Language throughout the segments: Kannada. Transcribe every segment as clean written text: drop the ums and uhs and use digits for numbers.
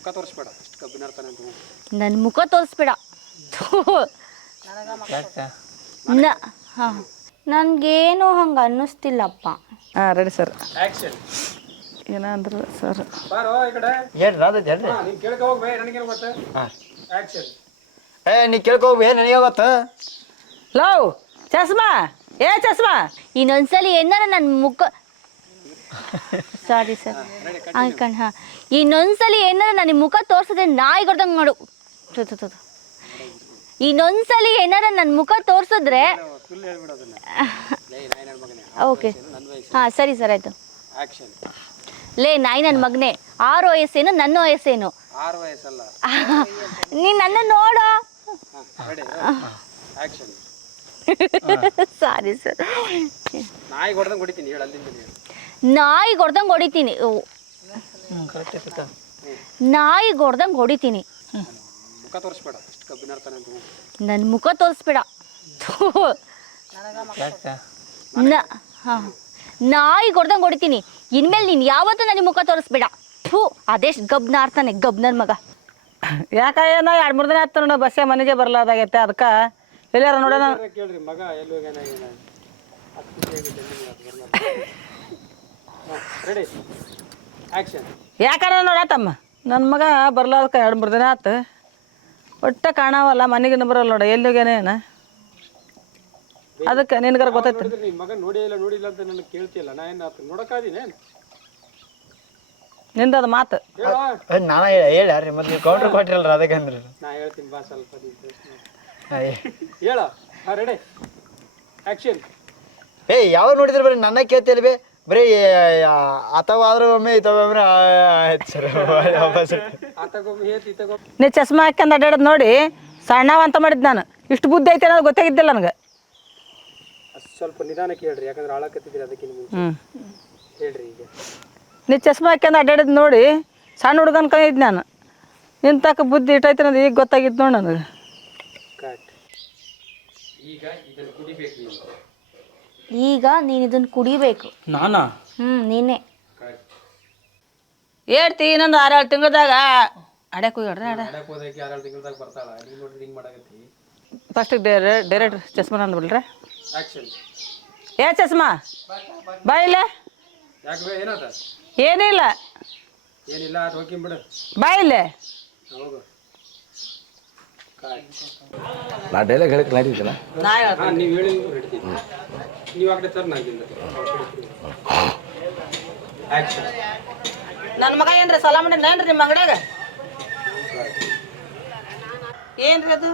ಮುಖ ತೋರಿಸ್ಬೇಡ ಅಷ್ಟು ಕಬ್ಬಿನಾರ್ತಾನೆ ಅಂತ. ನನ್ನ ಮುಖ ತೋರಿಸ್ಬೇಡ. ಹಾಂ ನನಗೇನು ಹಂಗೆ ಅನ್ನಿಸ್ತಿಲ್ಲಪ್ಪ. ಹಾಂ ರೆಡಿ ಸರ್. ಆ್ಯಕ್ಷನ್. ಏನಂದ್ರೆ ಸರ್ ಬಾರೋ ಈ ಕಡೆ. ಹೇಳ್ರಿ ಅದು ಹೇಳ್ರಿ. ನೀನು ಕೇಳ್ಕೊ ಹೋಗ್ಬೇ, ನನಗೇನು ಗೊತ್ತ. ಹಾಂ ಆ್ಯಕ್ಷನ್. ನೀ ಕೇಳ್ಕೋಬೇ, ನನಗೆ ಗೊತ್ತ. ಲವ್ ಚಸ್ಮಾ ಚಸ್ಮಾ ಇನ್ನೊಂದ್ಸಲಿ ಏನಾರ ನನ್ನ ಮುಖ ಸಾರಿ ಸರ್ ಕಣ್ ಹಾಂ ಇನ್ನೊಂದ್ಸಲಿ ಏನಾರ ನನ್ನ ಮುಖ ತೋರಿಸಿದ್ರೆ ನಾಯಿ ಹೊಡೆದಂಗೆ ಮಾಡು. ಇನ್ನೊಂದ್ಸಲಿ ಏನಾರ ನನ್ನ ಮುಖ ತೋರಿಸಿದ್ರೆ ಓಕೆ ಹಾಂ ಸರಿ ಸರ್ ಆಯಿತು. ಆ್ಯಕ್ಷನ್. ಲೇ ನಾಯಿ ನನ್ನ ಮಗನೇ, 6 ವಯಸ್ಸೇನು ನನ್ನ ವಯಸ್ಸೇನು? 6 ವಯಸ್ಸಲ್ಲ. ನೀನು ನನ್ನ ನೋಡು. ರೆಡಿ. ಆ್ಯಕ್ಷನ್. Sorry sir. ನಾಯಿ ಹೊಡೆದಂಗೆ ಹೊಡಿತೀನಿ, ಹೇಳು ಅಲ್ಲಿಂದ ಹೇಳು. ನಾಯಿ ಹೊಡೆದಂಗೆ ಹೊಡಿತೀನಿ. ನಾಯಿ ಹೊಡೆದಂಗೆ ಹೊಡಿತೀನಿ. ಮುಖ ತೋರಿಸ್ಬೇಡ ಅಷ್ಟು ಕಬ್ಬಿನಾರ್ತಾನೆ ಅಂತ. ನನ್ನ ಮುಖ ತೋರಿಸ್ಬೇಡ. ಹಾಂ ನಾಯಿ ಹೊಡೆದಂಗೆ ಹೊಡಿತೀನಿ. ಇನ್ಮೇಲೆ ನೀನು ಯಾವತ್ತೂ ನನಗೆ ಮುಖ ತೋರಿಸ್ಬೇಡ. ಅದೆಷ್ಟು ಗಬ್ನ ಆಡ್ತಾನೆ ಗಬ್ ನನ್ನ ಮಗ. ಯಾಕೇನೋ 2-3 ದಿನ ಆಯ್ತು ನೋಡ ಬಸ್ಸೇ ಮನೆಗೆ ಬರಲಾದಾಗೈತೆ. ಅದಕ್ಕೆ ಎಲ್ಲಾರ ನೋಡೋಣ ಕೇಳ್ರಿ ಮಗ ಎಲ್ಲಿ ಹೋಗ್ಯಾನ. ರೆಡಿ. ಆ್ಯಕ್ಷನ್. ಯಾಕಾರ ನೋಡತ್ತಮ್ಮ ನನ್ನ ಮಗ ಬರ್ಲಾದಕ್ಕೆ 2-3 ದಿನ ಆಯ್ತು. ಒಟ್ಟ ಕಾಣವಲ್ಲ, ಮನೆಗೆ ಬರಲ್ಲ ನೋಡ, ಎಲ್ಲಿ ಹೋಗ್ಯಾನೇನ. ಅದಕ್ಕೆ ನಿನ್ಗಾರ ಗೊತ್ತೈತಿ. ನಿಮ್ಮ ಮಗ ನೋಡಿಲ್ಲ ಅಂತ ನನಗೆ ಕೇಳ್ತಿಲ್ಲ. ನಾ ಏನು ನೋಡಕ್ಕಾದೀನಿ ನಿಂದ ಅದು ಮಾತು. ನಾನು ಹೇಳ್ಯಾರ್ರಿ ಮತ್ತೆ ನೀವು ಕೌಂಟ್ರ್ ಕೊಟ್ಟಿರಲ್ರಿ, ಅದಕ್ಕೆ ಅಂದ್ರೆ ನಾ ಹೇಳ್ತೀನಿ ಬಾ ಸ್ವಲ್ಪ ಹೇಳ. ಹಾಂ ರೆಡಿ. ಆ್ಯಕ್ಷನ್. ಯಾವ ನೋಡಿದ್ರೆ ಬರೀ ನನ್ನ ಕೇಳ್ತಿಲ್ಲ ಬೇ, ಬರೀ ಅಥವಾ ಆದ್ರೂ ಒಮ್ಮೆ ಇತ್ತೊಮ್ಮೆ ನೀ ಚಸ್ಮಾ ಹಾಕ್ಯಂದು ಅಡ್ಡಾಡೋದು ನೋಡಿ ಸಣ್ಣವ ಅಂತ ಮಾಡಿದ್ದು ನಾನು. ಇಷ್ಟು ಬುದ್ಧಿ ಐತೆ ಅನ್ನೋದು ಗೊತ್ತಾಗಿದ್ದಿಲ್ಲ ನನಗೆ. ಸ್ವಲ್ಪ ನಿಧಾನಕ್ಕೆ ಹೇಳ್ರಿ, ಯಾಕಂದ್ರೆ ಹಾಳಾಕತ್ತಿದ್ರಿ ಅದಕ್ಕೆ ಹೇಳ್ರಿ. ಈಗ ನೀ ಚಸ್ಮಾ ಹಾಕ್ಯಂದು ಅಡ್ಡಾಡಿದ್ದು ನೋಡಿ ಸಣ್ಣ ಹುಡುಗನ ಕೈಯಿದ್ದು ನಾನು. ನಿಂತಕ್ಕ ಬುದ್ಧಿ ಇಟ್ಟೈತೆ ಅನ್ನೋದು ಈಗ ಗೊತ್ತಾಗಿದ್ದು ನೋಡಿ ನನಗೆ. ಈಗ ಇದನ್ನು ಕುಡಿಬೇಕು. ಈಗ ನೀನು ಇದನ್ನು ಕುಡಿಬೇಕು. ನಾನಾ? ನೀನೇ ಹೇಳ್ತಿ. ಇನ್ನೊಂದು 6-7 ತಿಂಗಳದಾಗ ಅಡ್ಯಾಕ ಹೋಗ್ಯಾಡ್ರಿ. ಹೋದಕ್ಕೆ 6 ತಿಂಗಳದಾಗ ಬರ್ತಾಳ. ನೀನು ನೋಡ್ರಿ ಹಿಂಗೆ ಮಾಡಾಕತ್ತಿ. ಫಸ್ಟಿಗೆ ಡೈರೆಕ್ಟ್ ಚಸ್ಮಾ ಅಂದ್ಬಿಡ್ರೆ. ಆ್ಯಕ್ಷನ್. ಚಸ್ಮಾ ಬಾ ಇಲ್ಲೇ. ಯಾಕೆ ಬೇ, ಏನಾದ? ಏನಿಲ್ಲ ಏನಿಲ್ಲ, ಅದು ಹೋಗಿಬಿಡು. ಬಾ ಇಲ್ಲೇ. ಹೋಗು. ನಾ ಡೈಲಾಗ್ ಹೇಳಕ್ಕೆ ನಡೀತಿಲ್ಲ. ನೀವು ಹೇಳಿ ಹಿಡ್ತೀನಿ. ನೀವು ಆ ಕಡೆ ಸರ್ ನಾಗಿಂದ. ಆ್ಯಕ್ಷನ್. ನನ್ನ ಮಗ ಏನ್ರಿ ಸಾಲ ಮಾಡಿದ್ನೇನ್ರಿ ನಿಮ್ಮ ಅಂಗಡ್ಯಾಗ? ಏನ್ರಿ ಅದು?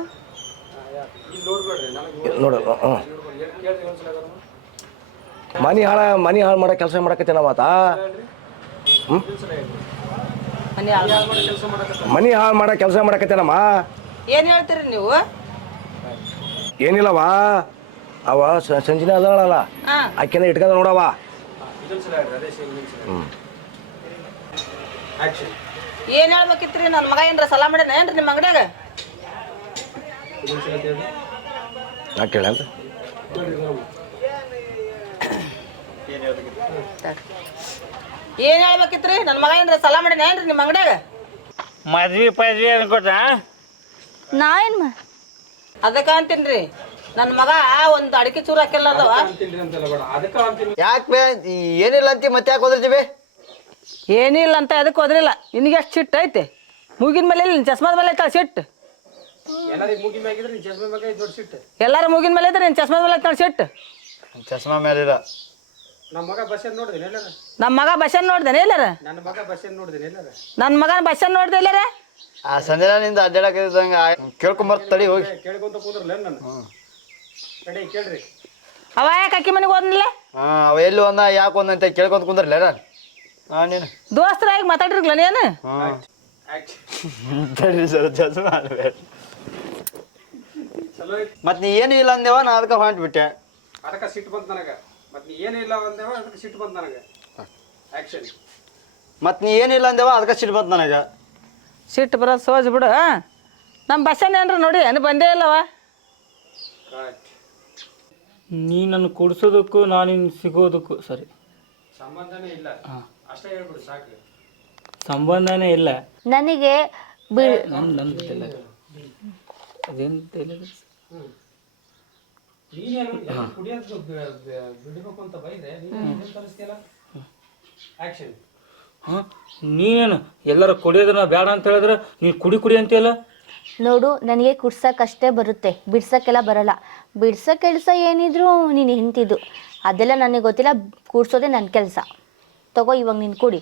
ನೋಡ್ಬೇಡ್ರಿ ನನಗೆ ನೋಡು. ಮನಿ ಹಾಳು ಮಾಡೋ ಕೆಲಸ ಮಾಡಕತ್ತೆ ನಾವು ಆತ. ಮನಿ ಹಾಳು ಮಾಡೋ ಕೆಲಸ ಮಾಡಕತ್ತೇನಮ್ಮ. ಏನು ಹೇಳ್ತೀರಿ ನೀವು? ಏನಿಲ್ಲವಾ, ಅವ ಸಂಜನೆ ಅದಳಲ್ಲ ಆಕೆನ ಇಟ್ಕೊಂಡ ನೋಡವ. ಏನು ಹೇಳ್ಬೇಕಿತ್ರಿ? ನನ್ನ ಮಗ ಏನ್ರ ಸಾಲ ಮಾಡ್ಯಾನ ಏನ್ರಿ ನಿಮ್ಮ ಅಂಗಡ್ಯಾಗ? ನಾ ಕೇಳಂತ ಏನು ಹೇಳ್ಬೇಕಿತ್ರಿ? ನನ್ನ ಮಗ ಏನ್ರ ಸಾಲ ಮಾಡ್ಯಾನ ಏನ್ರಿ ನಿಮ್ಮ ಅಂಗಡ್ಯಾಗ? ಮದ್ವಿ ಅನ್ಕೋತ ನಾ ಏನು ಅದಕ್ಕೆ ಅಂತೀನ್ರಿ, ನನ್ನ ಮಗ ಒಂದು ಅಡಿಕೆ ಚೂರು ಹಾಕಿಲ್ಲ ಅದಾವ. ಯಾಕೆ ಏನಿಲ್ಲ ಅಂತಿ ಮತ್ತೆ ಯಾಕೆ ಹೋದ್ರತೀವಿ? ಏನಿಲ್ಲ ಅಂತ ಅದಕ್ಕೆ ಹೋದ್ರಿಲ್ಲ. ನಿನಗೆ ಎಷ್ಟು ಸಿಟ್ಟು ಐತೆ? ಮೂಗಿನ ಮೇಲೆ ಇಲ್ಲ, ಚಸ್ಮಾದ ಮೇಲೆ ಐತಲ್ಲ ಸಿಟ್ಟು. ಎಲ್ಲರಿಗೂ ಮೂಗಿನ ಮ್ಯಾಗಿದ್ರೆ ನೀನು ಚಸ್ಮಾ ಮ್ಯಾಗ ದೊಡ್ಡ ಸಿಟ್ಟು. ಎಲ್ಲಾರು ಮೂಗಿನ ಮೇಲೆ ಇದ್ರೆ ನೀನು ಚಸ್ಮಾದ ಮೇಲೆ ಐತಲ್ಲ ಸಿಟ್ಟು. ಚಸ್ಮಾ ಮೇಲಿಲ್ಲ. ನಮ್ಮ ಮಗ ಬಸ್ಸನ್ ನೋಡಿದೆ ಎಲ್ಲಾರ? ನಮ್ಮ ಮಗ ಬಸ್ಸನ್ನು ನೋಡ್ದೇನೆ ಎಲ್ಲಾರ? ನನ್ನ ಮಗ ಬಸ್ಸನ್ ನೋಡಿದೆ ಎಲ್ಲಾರ? ನನ್ನ ಮಗನ ಬಸ್ಸನ್ನು ನೋಡ್ದೆ ಎಲ್ಲಾರ? ಆ ಸಂಜೆನಿಂದ ಅಡ್ಡಾಡಕಂಗ ಕೇಳ್ಕೊಂಬರ್ ತಡಿ ಹೋಗಿ ಕೇಳ್ಕೊಂತ ಕೂದ್ರಲ್ಲ ನನ್ನ. ರೆಡಿ ಕೇಳ್ರಿ. ಅವ ಯಾಕೆ ಅಕ್ಕಿ ಮನೆಗೆ ಹೋದ್ನಿಲ್ಲ? ಅವ ಎಲ್ಲಿ ಒಂದ ಯಾಕೆ ಒಂದಂತ ಕೇಳ್ಕೊಂತ ಕುಂದ್ರಲ್ಲ ನೀನು ದೋಸ್ತರಾಗಿ ಮಾತಾಡಿರ್ಲ ನೀನು? ಸರ್ ಚಸ್ಮಾ ಮತ್ ನೀ ಏನು ಇಲ್ಲ ಅಂದೇವ, ನಾ ಅದಕ್ಕೆ ಹೊಂಟ್ಬಿಟ್ಟೆ. ಅದಕ್ಕೆ ಸಿಟ್ಟು ಬಂತು ನನಗೆ. ಮತ್ತೆ ನೀ ಏನಿಲ್ಲ ಅಂದೇವ, ಅದಕ್ಕೆ ಸಿಟ್ಟು ಬಂತು ನನಗೆ. ಆ್ಯಕ್ಷನ್. ಮತ್ ನೀ ಏನಿಲ್ಲ ಅಂದೇವ, ಅದಕ್ಕೆ ಸಿಟ್ಟು ಬಂತು ನನಗೆ. ಸಿಟ್ಟು ಬರೋದು ಸೋಜ್ ಬಿಡು. ನಮ್ಮ ಬಸ್ಸನ್ನು ಏನ್ರ ನೋಡಿ ಏನು ಬಂದೇ ಇಲ್ಲವ. ನೀ ನನ್ನ ಕೊಡ್ಸೋದಕ್ಕೂ ನಾನು ಸಿಗೋದಕ್ಕೂ ಸರಿ ಸಂಬಂಧನೇ ಇಲ್ಲ. ಅಷ್ಟೇ ಹೇಳ್ಬಿಡು ಸಾಕು. ಸಂಬಂಧನೇ ಇಲ್ಲ. ನನಗೆ ಬಿ- ನಂದು ತಲೆ ಅದೇನು ತಲೆ ನೀನೇನು ಕುಡಿಯೋದು ಬಿಡಬೇಕು ಅಂತ ಬೈದ್ರೆ ನೀನು ತರಿಸ್ತೀಯಲ್ಲ. ಆಕ್ಷನ್. ಹಾಂ, ನೀನೇನು ಎಲ್ಲರೂ ಕುಡಿಯೋದನ್ನ ಬೇಡ ಅಂತ ಹೇಳಿದ್ರೆ ನೀನು ಕುಡಿ ಅಂತೀಯಲ್ಲ. ನೋಡು, ನನಗೆ ಕುಡ್ಸೋಕ್ಕಷ್ಟೇ ಬರುತ್ತೆ, ಬಿಡ್ಸೋಕ್ಕೆಲ್ಲ ಬರಲ್ಲ. ಬಿಡ್ಸೋ ಕೆಲಸ ಏನಿದ್ರು ನೀನು ಹಿಂತಿದ್ದು ಅದೆಲ್ಲ ನನಗೆ ಗೊತ್ತಿಲ್ಲ. ಕೂಡ್ಸೋದೇ ನನ್ನ ಕೆಲಸ. ತಗೋ ಇವಾಗ ನೀನು ಕುಡಿ.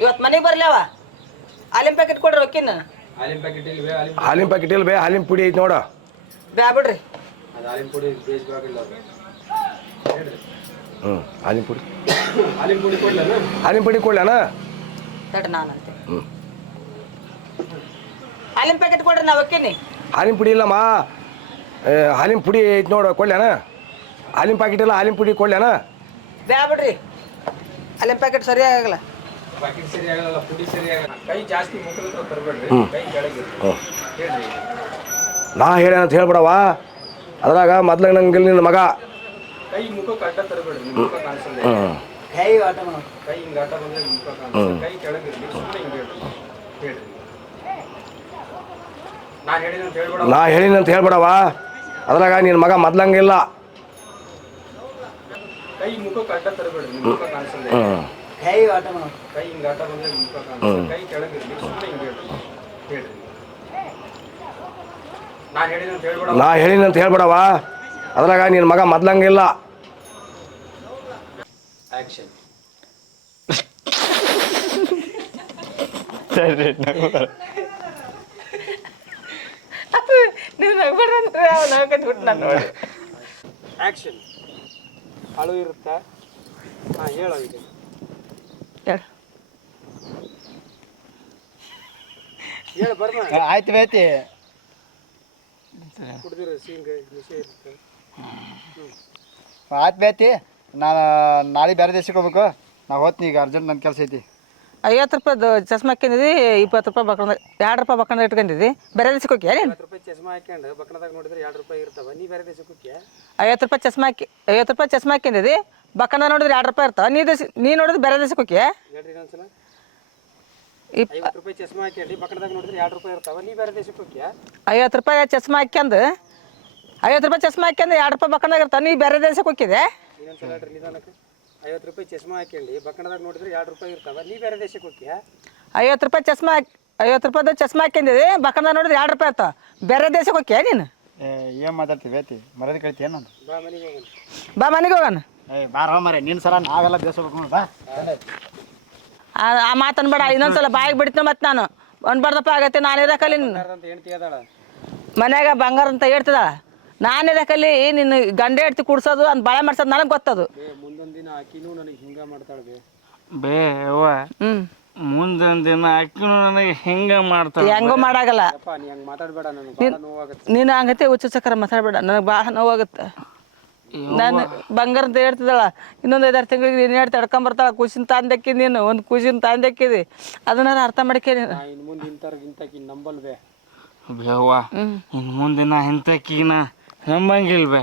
ಇವತ್ತು ಮನೆಗೆ ಬರ್ಲವ ಹಾಲಿನ ಪ್ಯಾಕೆಟ್ ಕೊಡ್ರಿ ಒಕ್ಕಿನ. ಹಾಲಿನ ಪ್ಯಾಕೆಟ್ ಇಲ್ವೇ? ಹಾಲಿನ ಪ್ಯಾಕೆಟ್ ಇಲ್ವೇ? ಹಾಲಿನ ಪುಡಿ ಐತಿ ನೋಡು. ಬ್ಯಾ ಬಿಡ್ರಿ. ಅದು ಹಾಲಿನ ಪುಡಿ ಬೇಯಿಸ್ಬೇಕಾಗಿಲ್ಲ ಅದು. ಹೇಳ್ರಿ. ಹಾಲಿನ ಪುಡಿ ಹಾಲಿನ ಪುಡಿ ಕೊಡ್ಲನ? ಹಾಲಿನ ಪುಡಿ ಕೊಡ್ಲೇನ? ತಡ್ರಿ ನಾನಂತೆ. ಹಾಲಿನ ಪ್ಯಾಕೆಟ್ ಕೊಡ್ರಿ, ನಾ ಒಕ್ಕಿನಿ. ಹಾಲಿನ ಪುಡಿ ಇಲ್ಲಮ್ಮ, ಹಾಲಿನ ಪುಡಿ ಐತಿ ನೋಡು, ಕೊಡ್ಲೇನ? ಹಾಲಿನ ಪ್ಯಾಕೆಟ್ ಇಲ್ಲ, ಹಾಲಿನ ಪುಡಿ ಕೊಡ್ಲೇನ? ಬ್ಯಾ ಬಿಡ್ರಿ, ಹಾಲಿನ ಪ್ಯಾಕೆಟ್ ಸರಿ ಆಗಲ್ಲ. ಪ್ಯಾಕೆಟ್ ಸರಿ ಆಗಲ್ಲ, ಪುಡಿ ಸರಿ ಆಗಲ್ಲ. ಕೈ ಜಾಸ್ತಿ ಮುಖದ ತರಬೇಡ್ರಿ, ಕೈ ಕೆಳಗೆ ಹೇಳ್ರಿ. ನಾ ಹೇಳ ಅಂತ ಹೇಳ್ಬಿಡವ. ಅದ್ರಾಗ ಮೊದ್ಲಾಗ ನಂಗೆ ನಿನ್ನ ಮಗ ಕೈ ಮುಖಕ್ಕೆ ಅಡ್ಡ ತರಬೇಡ್ರಿ, ನಿಮ್ಮ ಮುಖ ಕಾಣಿಸಲ್ಲ. ಕೈ ಆಟ ಮಾಡು. ಕೈ ಹಿಂಗೆ ಆಟ ಬಂದ್ರೆ ಮುಖ ಕಾಣಿಸಲ್ಲ. ಕೈ ಕೆಳಗೆ ಇರಲಿ, ಸುಮ್ಮನೆ ಹಿಂಗೆ ಹೇಳ್ರಿ. ನಾನು ಹೇಳಿದ ಅಂತ ಹೇಳ್ಬೇಡ. ನಾ ಹೇಳಿನ ಅಂತ ಹೇಳ್ಬಿಡವ. ಅದ್ರಾಗ ನಿನ್ನ ಮಗ ಮೊದ್ಲಂಗಿಲ್ಲ. ಕೈ ಮುಖಕ್ಕೆ ಅಡ್ಡ ತರಬೇಡ್ರಿ, ನಿಮ್ಮ ಮುಖ ಕಾಣಿಸಲ್ಲ. ಕೈ ಆಟ ಮಾಡು. ಕೈ ಹಿಂಗೆ ಆಟ ಬಂದ್ರೆ ಮುಖ ಕಾಣಿಸಲ್ಲ. ಕೈ ಕೆಳಗೆ ಇರಲಿ, ಸುಮ್ಮನೆ ಹಿಂಗೆ ಹೇಳ್ರಿ. ನಾನು ಹೇಳಿದ ಅಂತ ಹೇಳ್ಬೇಡ. ನಾ ಹೇಳಿನ ಅಂತ ಹೇಳ್ಬಿಡವ. ಅದ್ರಾಗ ನಿನ್ನ ಮಗ ಮೊದ್ಲಂಗಿಲ್ಲ. ಆಕ್ಷನ್. ನೀವು ನಗ್ಬೇಡ್ರಂದ್ರೆ ನಗಕತ್ಬಿಟ್ಟು ನಾನು ನೋಡಿ. ಆಕ್ಷನ್. ಅಳು ಇರುತ್ತಾ? ಹಾಂ, ಹೇಳೋ ಈಗ. ಹೇಳು. ಹೇಳು ಬರ್ಮ. ಆಯ್ತು ಬೇತಿ. ಕುಡ್ದಿರ ಸೀಂಗ್ ವಿಷಯ ಇರುತ್ತೆ. ಆಯ್ತು ಬೇತಿ, ನಾನು ನಾಳೆ ಬೇರೆ ದೇಶಕ್ಕೆ ಹೋಗ್ಬೇಕು. ನಾವು ಹೋಗ್ತೀನಿ ಈಗ, ಅರ್ಜೆಂಟ್ ನನ್ನ ಕೆಲಸ ಐತಿ. 50 ರೂಪಾಯ್ದು ಚಸ್ಮಾ ಹಾಕೊಂಡಿದ್ದಿ, 20 ರೂಪಾಯಿ ಬಕ್ಕಂದ 2 ರೂಪಾಯಿ ಬಕ್ಕಂದ ಇಟ್ಕೊಂಡಿದ್ದಿ. ಬೇರೆ ದೇಶಕ್ಕೆ ಹೋಗಿ ಏನು? 50 ರೂಪಾಯಿ ಚಸ್ಮಾ ಹಾಕ್ಯಂಡು ಬಕ್ಕಣದಾಗ ನೋಡಿದ್ರೆ 2 ರೂಪಾಯಿ ಇರ್ತಾವ. ನೀ ಬೇರೆ ದೇಶಕ್ಕೆ ಹೋಗ್ತೀಯ? 50 ರೂಪಾಯಿ ಚಸ್ಮಾ ಹಾಕಿ 50 ರೂಪಾಯಿ ಚಸ್ಮಾ ಹಾಕೊಂಡಿದ್ದಿ, ಬಕ್ಕಂದ ನೋಡಿದ್ರೆ 2 ರೂಪಾಯಿ ಇರ್ತಾವ. ನೀ ನೋಡಿದ್ರೆ ಬೇರೆ ದೇಶಕ್ಕೆ ಹೋಗಿ ಹೇಳ್ರಿ ಇನ್ನೊಂದ್ಸಲ. 50 ರೂಪಾಯಿ ಚಸ್ಮಾ ಹಾಕ್ಯಂಡು ಬಕ್ಕಣದಾಗ ನೋಡಿದ್ರೆ 2 ರೂಪಾಯಿ ಇರ್ತಾವ. ನೀ ಬೇರೆ ದೇಶಕ್ಕೆ ಹೋಗ್ತೀಯ? 50 ರೂಪಾಯಿ ಚಸ್ಮಾ ಹಾಕ್ಯಂದು 50 ರೂಪಾಯಿ ಚಸ್ಮಾ ಹಾಕ್ಯಂದು 2 ರೂಪಾಯಿ ಬಕ್ಕಂದಾಗ ಇರ್ತಾವ. ನೀ ಬೇರೆ ದೇಶಕ್ಕೆ ಹೋಗಿದ್ದೆ. ಇನ್ನೊಂದ್ಸಲ ಹೇಳ್ರಿ ನಿಧಾನಕ್ಕೆ. 50 ರೂಪಾಯಿ ಚಸ್ಮಾ ಹಾಕ್ಯಂಡು ಬಕ್ಕಣದಾಗ ನೋಡಿದ್ರೆ 2 ರೂಪಾಯಿ ಇರ್ತಾವ. ನೀ ಬೇರೆ ದೇಶಕ್ಕೆ ಹೋಗ್ತೀಯ? 50 ರೂಪಾಯಿ ಚಸ್ಮಾ 50 ರೂಪಾಯ್ದು ಚಸ್ಮಾ ಹಾಕೊಂಡಿದ್ದಿ, ಬಕ್ಕಂದ ನೋಡಿದ್ರೆ 2 ರೂಪಾಯಿ ಇರ್ತಾವ. ಬೇರೆ ದೇಶಕ್ಕೆ ಹೋಗಿ ನೀನು. ಏನು ಮಾತಾಡ್ತೀವಿ ಬೇತಿ? ಮರ್ಯಾದೆ ಕಳಿತೀಯ ನಾನು? ಬಾ ಮನೆಗೆ ಹೋಗೋಣ. ಬಾ ಮನೆಗೆ ಹೋಗೋಣ. ಬಾರ ಮರೆ, ನಿನ್ನ ಸಲ ನಾವೆಲ್ಲ ದೇಶ ಹೋಗ್ಬೇಕು ನೋಡು. ಬಾ. ಆ ಮಾತನ್ ಬೇಡ, ಇನ್ನೊಂದ್ಸಲ ಬಾಯಿಗೆ ಬಿಡ್ತೀನಿ ಮತ್ತೆ ನಾನು. ಅನ್ಬಾರ್ದಪ್ಪ ಆಗತ್ತೆ, ನಾನಿರಕಲ್ಲಿ ನಿನ್ನ ಅಂತ ಹೇಳ್ತಿ ಅದಾಳ. ಮನ್ಯಾಗ ಬಂಗಾರ ಅಂತ ಹೇಳ್ತಿದ್ದಾಳ. ನಾನಿರಕಲ್ಲಿ ನಿನ್ನ ಗಂಡ ಹೆಡ್ತಿ ಕುಡ್ಸೋದು ಅಂತ ಬಾಳೆ ಮಾಡ್ಸೋದು ನನಗೆ ಗೊತ್ತದು. ಮುಂದೊಂದು ದಿನ ಆಕಿನೂ ನನಗೆ ಹಿಂಗ ಮಾಡ್ತಾಳೆ ಬೇ ಅವ್ವ, ಮುಂದೊಂದು ದಿನ ಅಕ್ಕಿನೂ ನನಗೆ ಹೆಂಗೆ ಮಾಡ್ತಾಳೆ. ಹೆಂಗೋ ಮಾಡಾಗಲ್ಲ. ಅಪ್ಪ. ನೀ ಹಂಗೆ ಮಾತಾಡ್ಬೇಡ, ನನಗೆ ಭಾಳ ನೋವಾಗುತ್ತೆ. ನೀನು ಹಂಗತ್ತೆ ಹುಚ್ಚು ಚಕ್ರ ಮಾತಾಡ್ಬೇಡ, ನನಗೆ ಭಾಳ ನೋವಾಗುತ್ತೆ. ನಾನು ಬಂಗಾರ ಅಂತ ಹೇಳ್ತಿದ್ದಾಳ. ಇನ್ನೊಂದು 5-6 ತಿಂಗಳಿಗೆ ನೀನು ಹೇಳ್ತಾ ತಡ್ಕೊಂಬರ್ತಾಳ. ಖುಷಿನ ತಾಂದಕ್ಕಿ ನೀನು ಒಂದು ಖುಷಿನ ತಾಂದಕ್ಕಿದಿ. ಅದನ್ನ ಅರ್ಥ ಮಾಡ್ಕೇ ನೀನು. ಇನ್ನು ಮುಂದೆ ಇಂಥವ್ರಿಗೆ ನಂಬಲ್ವೇ? ಬೇವ್ವ, ಇನ್ನು ಮುಂದಿನ ಇಂಥಕ್ಕಿನ ನಂಬಂಗಿಲ್ವೇ?